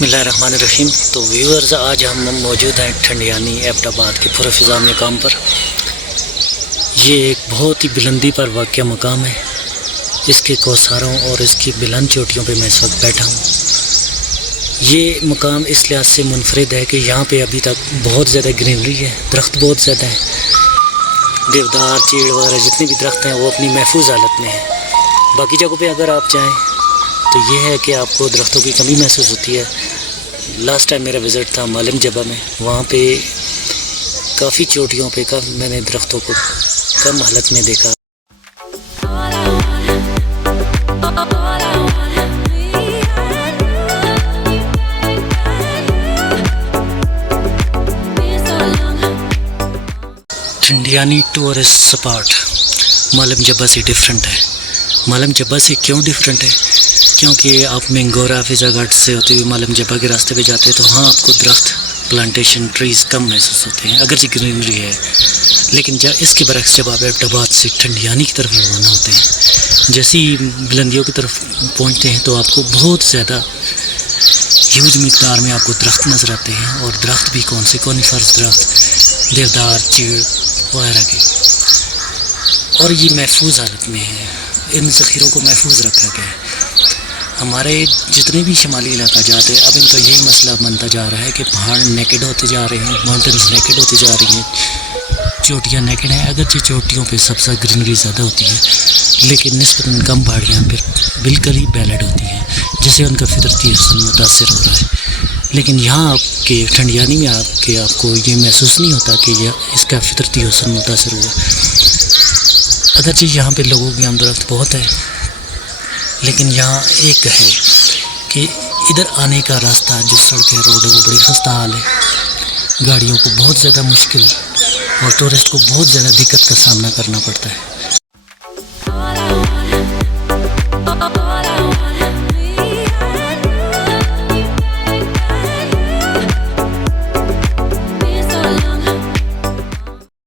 بسم اللہ الرحمن الرحیم۔ تو ویورز، آج ہم موجود ہیں ٹھنڈیانی ایبٹ آباد کے پرفضا مقام پر۔ یہ ایک بہت ہی بلندی پر واقع مقام ہے۔ اس کے کوثاروں اور اس کی بلند چوٹیوں پہ میں اس وقت بیٹھا ہوں۔ یہ مقام اس لحاظ سے منفرد ہے کہ یہاں پہ ابھی تک بہت زیادہ گرینری ہے، درخت بہت زیادہ ہیں۔ دیودار، چیڑ وغیرہ جتنے بھی درخت ہیں وہ اپنی محفوظ حالت میں ہیں۔ باقی جگہوں پہ اگر آپ جائیں تو یہ ہے کہ آپ کو درختوں کی کمی محسوس ہوتی ہے۔ لاسٹ ٹائم میرا وزٹ تھا مالم جبہ میں، وہاں پہ کافی چوٹیوں پہ میں نے درختوں کو کم حالت میں دیکھا۔ ٹھنڈیانی ٹورسٹ سپاٹ مالم جبہ سے ڈیفرنٹ ہے۔ مالم جبہ سے کیوں ڈیفرنٹ ہے؟ کیونکہ آپ مینگورا فضا گھاٹ سے ہوتے ہوئے مالم جبہ کے راستے پہ جاتے ہیں تو ہاں آپ کو درخت، پلانٹیشن، ٹریز کم محسوس ہوتے ہیں، اگرچہ گرینری ہے۔ لیکن اس کے برعکس جب آپ ایبٹ آباد سے ٹھنڈیانی کی طرف روانہ ہوتے ہیں، جیسی بلندیوں کی طرف پہنچتے ہیں تو آپ کو بہت زیادہ ہیوج مقدار میں آپ کو درخت نظر آتے ہیں، اور درخت بھی کون سے کونیفرز درخت، دیودار، چیڑ وغیرہ کے، اور یہ محفوظ حالت میں ہے۔ ان ذخیروں کو محفوظ رکھا گیا ہے۔ ہمارے جتنے بھی شمالی علاقہ جاتے ہیں اب ان کا یہی مسئلہ بنتا جا رہا ہے کہ پہاڑ نیکڈ ہوتے جا رہے ہیں، ماؤنٹینز نیکڈ ہوتے جا رہی ہیں، چوٹیاں نیکڈ ہیں۔ اگرچہ چوٹیوں پہ سبزہ گرینری زیادہ ہوتی ہے لیکن نسبتاً کم پہاڑیاں پھر بالکل ہی بیلڈ ہوتی ہیں، جس سے ان کا فطرتی حسن متاثر ہو رہا ہے۔ لیکن یہاں آپ کے ٹھنڈیانی میں آپ کو یہ محسوس نہیں ہوتا کہ اس کا فطرتی حسن متاثر ہوا۔ اگرچہ یہاں پہ لوگوں کی آمد و رفت بہت ہے، لیکن یہاں ایک ہے کہ ادھر آنے کا راستہ، جو سڑک ہے، روڈ ہے، وہ بڑی خستہ حال ہے۔ گاڑیوں کو بہت زیادہ مشکل اور ٹورسٹ کو بہت زیادہ دقت کا سامنا کرنا پڑتا ہے۔